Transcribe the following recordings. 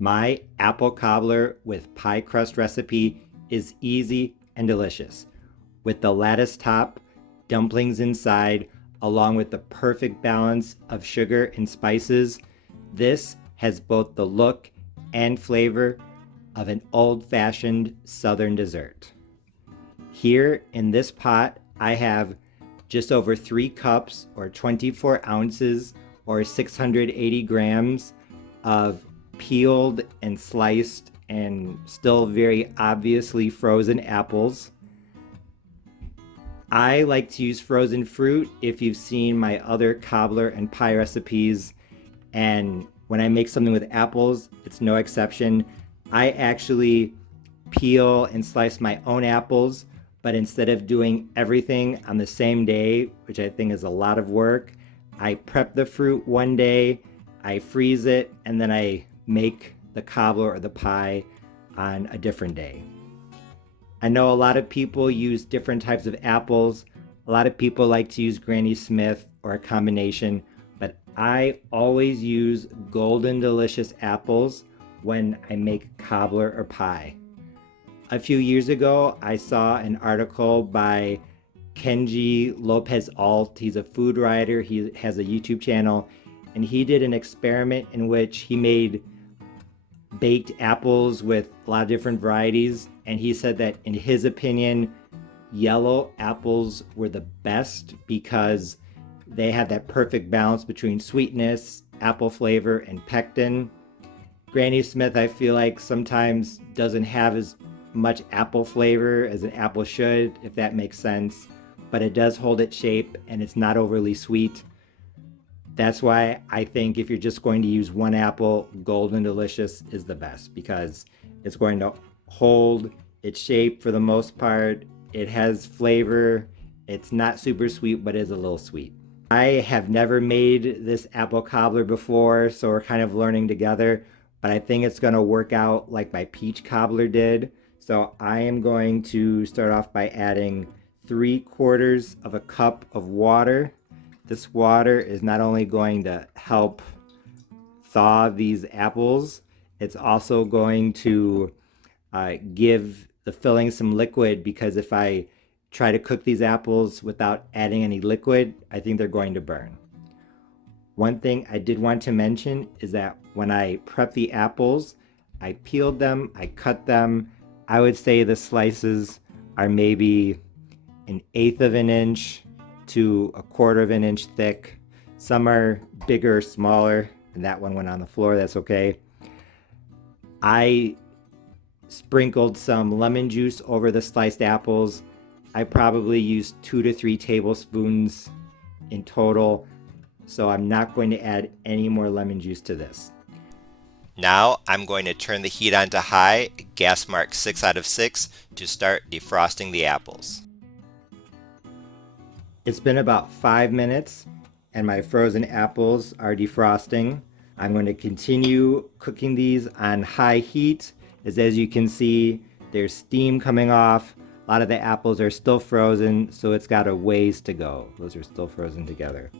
My apple cobbler with pie crust recipe is easy and delicious. With the lattice top, dumplings inside, along with the perfect balance of sugar and spices, this has both the look and flavor of an old-fashioned southern dessert. Here in this pot, I have just over 3 cups or 24 ounces or 680 grams of peeled and sliced and still very obviously frozen apples. I like to use frozen fruit if you've seen my other cobbler and pie recipes, and when I make something with apples, it's no exception. I actually peel and slice my own apples, but instead of doing everything on the same day, which I think is a lot of work, I prep the fruit one day, I freeze it, and then I make the cobbler or the pie on a different day. I know a lot of people use different types of apples. A lot of people like to use Granny Smith or a combination, but I always use golden delicious apples when I make cobbler or pie. A few years ago, I saw an article by Kenji Lopez-Alt. He's a food writer. He has a YouTube channel, and he did an experiment in which he made baked apples with a lot of different varieties, and he said that in his opinion, yellow apples were the best because they have that perfect balance between sweetness, apple flavor, and pectin. Granny Smith, I feel like sometimes doesn't have as much apple flavor as an apple should, if that makes sense, but it does hold its shape and it's not overly sweet. That's why I think if you're just going to use one apple, Golden Delicious is the best because it's going to hold its shape for the most part. It has flavor. It's not super sweet, but is a little sweet. I have never made this apple cobbler before, so we're kind of learning together, but I think it's going to work out like my peach cobbler did. So I am going to start off by adding 3/4 of a cup of water. This water is not only going to help thaw these apples, it's also going to give the filling some liquid, because if I try to cook these apples without adding any liquid, I think they're going to burn. One thing I did want to mention is that when I prep the apples, I peeled them, I cut them. I would say the slices are maybe 1/8 of an inch to 1/4 of an inch thick. Some are bigger or smaller, and that one went on the floor, that's okay. I sprinkled some lemon juice over the sliced apples. I probably used 2 to 3 tablespoons in total, so I'm not going to add any more lemon juice to this. Now I'm going to turn the heat on to high, gas mark 6 out of 6, to start defrosting the apples. It's been about 5 minutes and my frozen apples are defrosting. I'm going to continue cooking these on high heat, as you can see, there's steam coming off. A lot of the apples are still frozen, so it's got a ways to go. Those are still frozen together.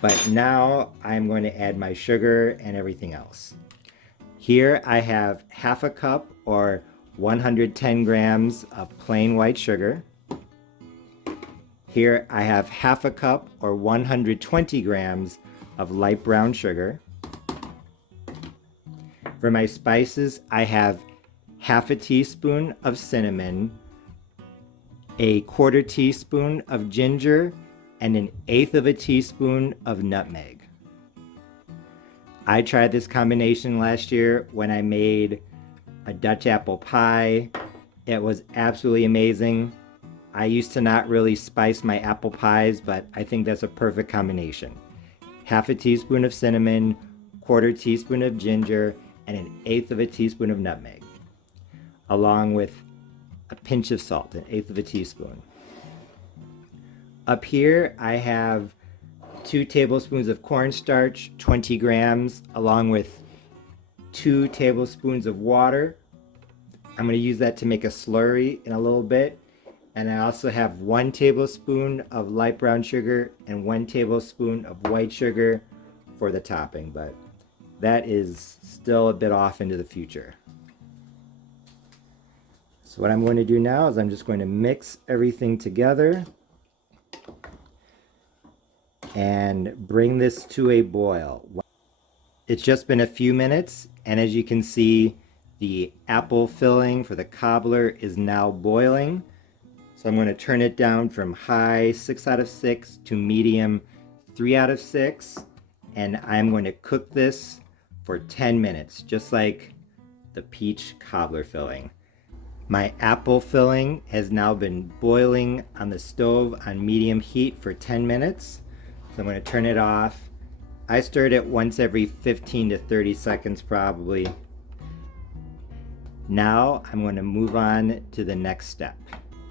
But now I'm going to add my sugar and everything else. Here I have 1/2 cup or 110 grams of plain white sugar. Here I have 1/2 cup or 120 grams of light brown sugar. For my spices, I have 1/2 teaspoon of cinnamon, 1/4 teaspoon of ginger, and 1/8 of a teaspoon of nutmeg. I tried this combination last year when I made a Dutch apple pie. It was absolutely amazing. I used to not really spice my apple pies, but I think that's a perfect combination. 1/2 teaspoon of cinnamon, 1/4 teaspoon of ginger, and 1/8 of a teaspoon of nutmeg, along with a pinch of salt, 1/8 of a teaspoon. Up here I have 2 tablespoons of cornstarch, 20 grams, along with 2 tablespoons of water. I'm going to use that to make a slurry in a little bit. And I also have 1 tablespoon of light brown sugar and 1 tablespoon of white sugar for the topping. But that is still a bit off into the future. So what I'm going to do now is I'm just going to mix everything together and bring this to a boil. It's just been a few minutes, and as you can see, the apple filling for the cobbler is now boiling. So I'm going to turn it down from high 6 out of 6 to medium 3 out of 6, and I'm going to cook this for 10 minutes, just like the peach cobbler filling. My apple filling has now been boiling on the stove on medium heat for 10 minutes. So I'm going to turn it off. I stirred it once every 15 to 30 seconds probably. Now I'm going to move on to the next step.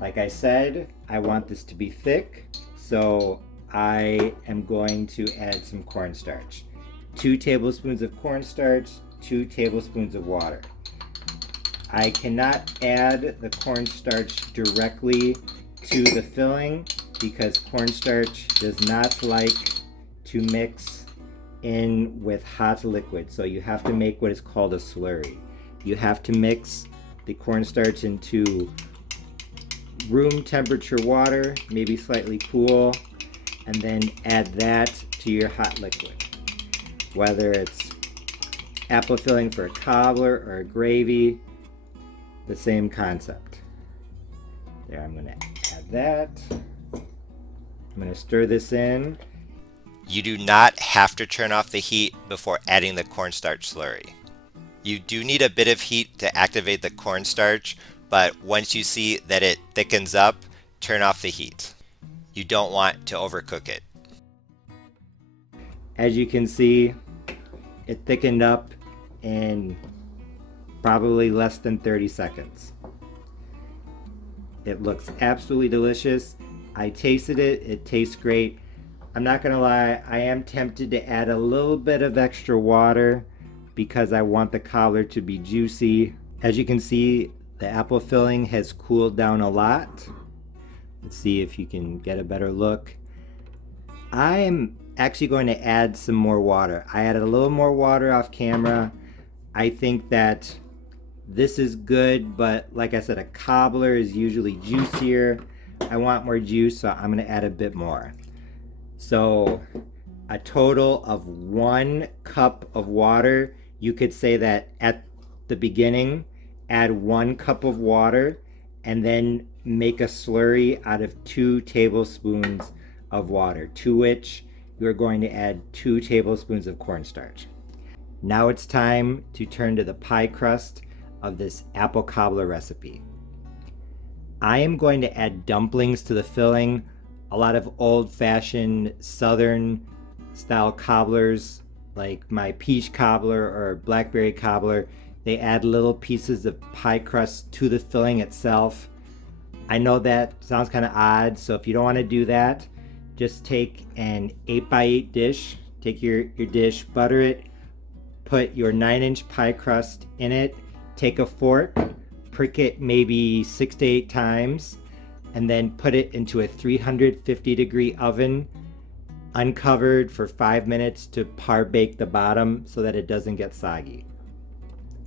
Like I said, I want this to be thick, so I am going to add some cornstarch. 2 tablespoons of cornstarch, 2 tablespoons of water. I cannot add the cornstarch directly to the filling because cornstarch does not like to mix in with hot liquid. So you have to make what is called a slurry. You have to mix the cornstarch into room temperature water, maybe slightly cool, and then add that to your hot liquid. Whether it's apple filling for a cobbler or a gravy, the same concept. There, I'm going to add that. I'm going to stir this in. You do not have to turn off the heat before adding the cornstarch slurry. You do need a bit of heat to activate the cornstarch, but once you see that it thickens up, turn off the heat. You don't want to overcook it. As you can see, it thickened up in probably less than 30 seconds. It looks absolutely delicious. I tasted it, it tastes great. I'm not gonna lie, I am tempted to add a little bit of extra water because I want the cobbler to be juicy. As you can see, the apple filling has cooled down a lot. Let's see if you can get a better look. I am actually going to add some more water. I added a little more water off camera. I think that this is good, but like I said, a cobbler is usually juicier. I want more juice, so I'm going to add a bit more. So a total of 1 cup of water. You could say that at the beginning, add 1 cup of water and then make a slurry out of 2 tablespoons of water, to which you're going to add 2 tablespoons of cornstarch. Now it's time to turn to the pie crust of this apple cobbler recipe. I am going to add dumplings to the filling. A lot of old-fashioned southern style cobblers, like my peach cobbler or blackberry cobbler, they add little pieces of pie crust to the filling itself. I know that sounds kind of odd, so if you don't want to do that, just take an 8x8 dish, take your dish, butter it, put your 9-inch pie crust in it, take a fork, prick it maybe 6 to 8 times, and then put it into a 350-degree oven, uncovered for 5 minutes to par bake the bottom so that it doesn't get soggy.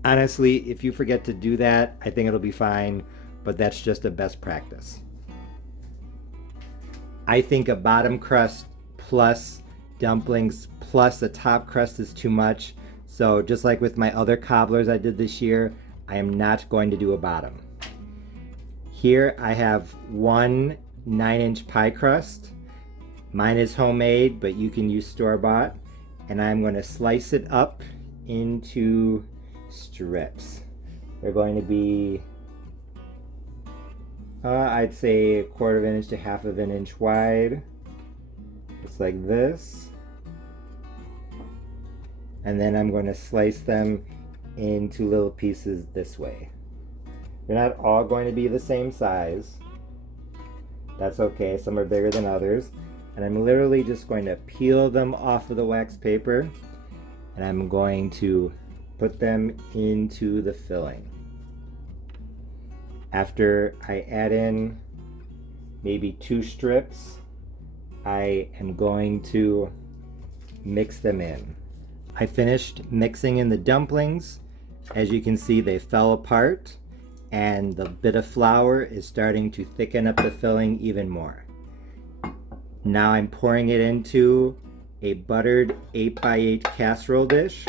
Honestly, if you forget to do that, I think it'll be fine, but that's just a best practice. I think a bottom crust plus dumplings plus a top crust is too much. So just like with my other cobblers I did this year, I am not going to do a bottom. Here I have 1 9-inch pie crust. Mine is homemade, but you can use store-bought. And I'm going to slice it up into strips. They're going to be, I'd say 1/4 of an inch to 1/2 of an inch wide. Just like this. And then I'm going to slice them into little pieces this way. They're not all going to be the same size. That's okay, some are bigger than others. And I'm literally just going to peel them off of the wax paper, and I'm going to put them into the filling. After I add in maybe 2 strips, I am going to mix them in. I finished mixing in the dumplings. As you can see, they fell apart and the bit of flour is starting to thicken up the filling even more. Now I'm pouring it into a buttered 8x8 casserole dish,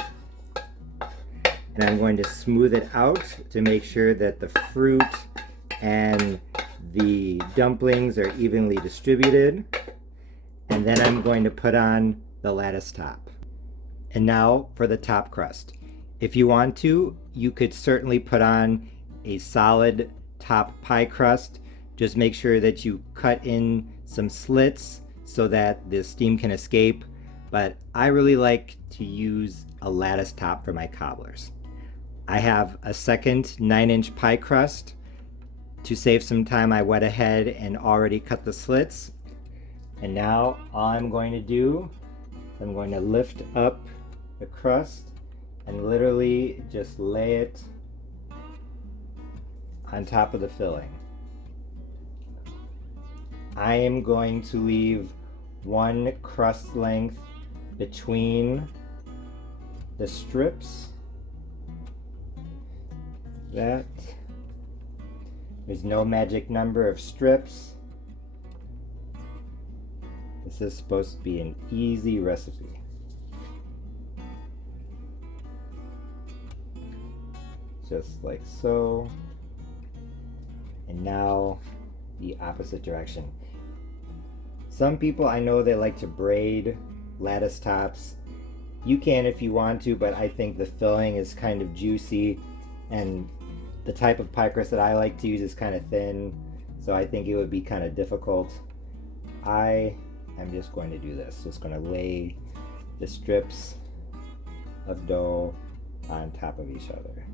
and I'm going to smooth it out to make sure that the fruit and the dumplings are evenly distributed. And then I'm going to put on the lattice top. And now for the top crust. If you want to, you could certainly put on a solid top pie crust. Just make sure that you cut in some slits so that the steam can escape. But I really like to use a lattice top for my cobblers. I have a second 9-inch pie crust. To save some time, I went ahead and already cut the slits. And now all I'm going to do, I'm going to lift up the crust and literally just lay it on top of the filling. I am going to leave one crust length between the strips. That. There's no magic number of strips. This is supposed to be an easy recipe. Just like so. And now the opposite direction. Some people I know they like to braid lattice tops. You can if you want to, but I think the filling is kind of juicy and the type of pie crust that I like to use is kind of thin, so I think it would be kind of difficult. I am just going to do this. Just going to lay the strips of dough on top of each other.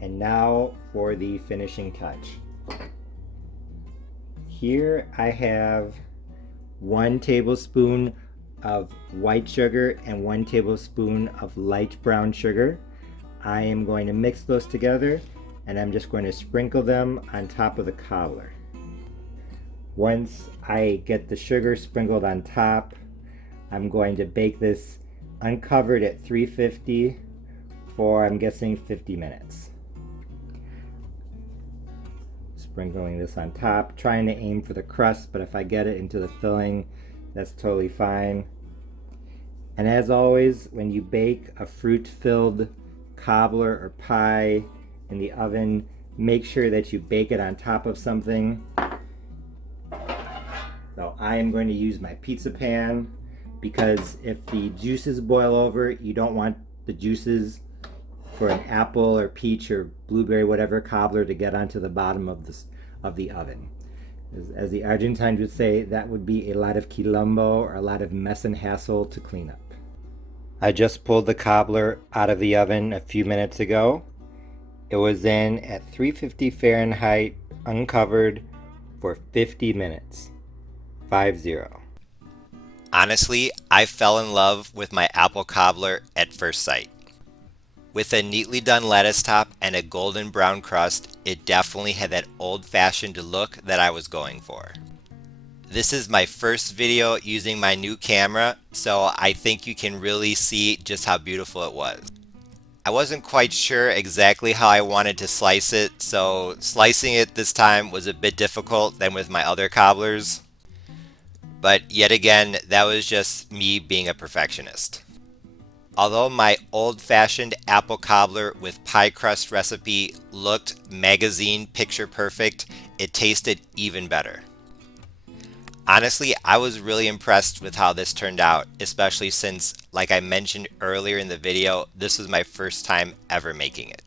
And now for the finishing touch. Here I have 1 tablespoon of white sugar and 1 tablespoon of light brown sugar. I am going to mix those together and I'm just going to sprinkle them on top of the cobbler. Once I get the sugar sprinkled on top, I'm going to bake this uncovered at 350 for, I'm guessing, 50 minutes. Sprinkling this on top, trying to aim for the crust, but if I get it into the filling, that's totally fine. And as always, when you bake a fruit-filled cobbler or pie in the oven, make sure that you bake it on top of something. So I am going to use my pizza pan because if the juices boil over, you don't want the juices for an apple or peach or blueberry, whatever cobbler, to get onto the bottom of the oven. As the Argentines would say, that would be a lot of quilombo or a lot of mess and hassle to clean up. I just pulled the cobbler out of the oven a few minutes ago. It was in at 350 Fahrenheit, uncovered, for 50 minutes. 50. Honestly, I fell in love with my apple cobbler at first sight. With a neatly done lattice top and a golden brown crust, it definitely had that old-fashioned look that I was going for. This is my first video using my new camera, so I think you can really see just how beautiful it was. I wasn't quite sure exactly how I wanted to slice it, so slicing it this time was a bit difficult than with my other cobblers. But yet again, that was just me being a perfectionist. Although my old-fashioned apple cobbler with pie crust recipe looked magazine picture perfect, it tasted even better. Honestly, I was really impressed with how this turned out, especially since, like I mentioned earlier in the video, this was my first time ever making it.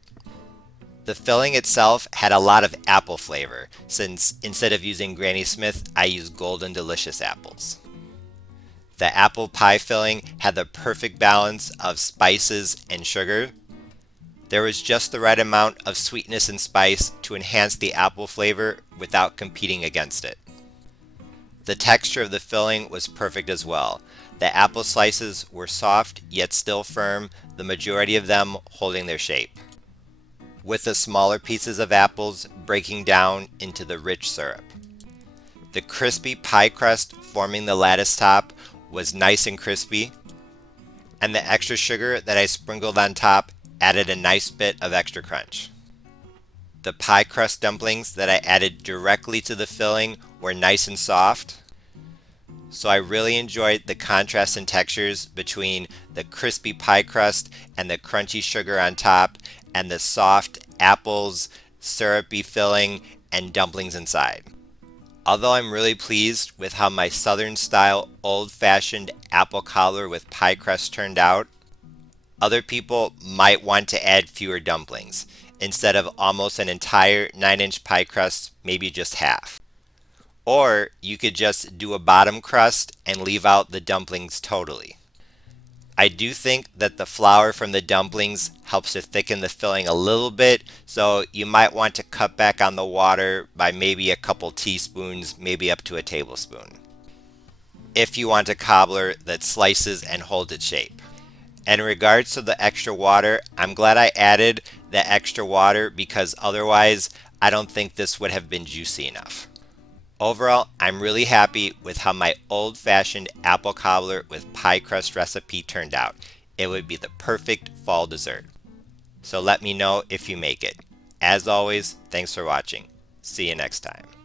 The filling itself had a lot of apple flavor, since instead of using Granny Smith, I used Golden Delicious apples. The apple pie filling had the perfect balance of spices and sugar. There was just the right amount of sweetness and spice to enhance the apple flavor without competing against it. The texture of the filling was perfect as well. The apple slices were soft yet still firm, the majority of them holding their shape, with the smaller pieces of apples breaking down into the rich syrup. The crispy pie crust forming the lattice top was nice and crispy. and the extra sugar that I sprinkled on top added a nice bit of extra crunch. The pie crust dumplings that I added directly to the filling were nice and soft, so I really enjoyed the contrast in textures between the crispy pie crust and the crunchy sugar on top and the soft apples, syrupy filling, and dumplings inside. Although I'm really pleased with how my southern style old-fashioned apple cobbler with pie crust turned out, other people might want to add fewer dumplings. Instead of almost an entire 9-inch pie crust, maybe just half. Or you could just do a bottom crust and leave out the dumplings totally. I do think that the flour from the dumplings helps to thicken the filling a little bit, so you might want to cut back on the water by maybe a couple teaspoons, maybe up to a tablespoon, if you want a cobbler that slices and holds its shape. And in regards to the extra water, I'm glad I added the extra water because otherwise I don't think this would have been juicy enough. Overall, I'm really happy with how my old-fashioned apple cobbler with pie crust recipe turned out. It would be the perfect fall dessert. So let me know if you make it. As always, thanks for watching. See you next time.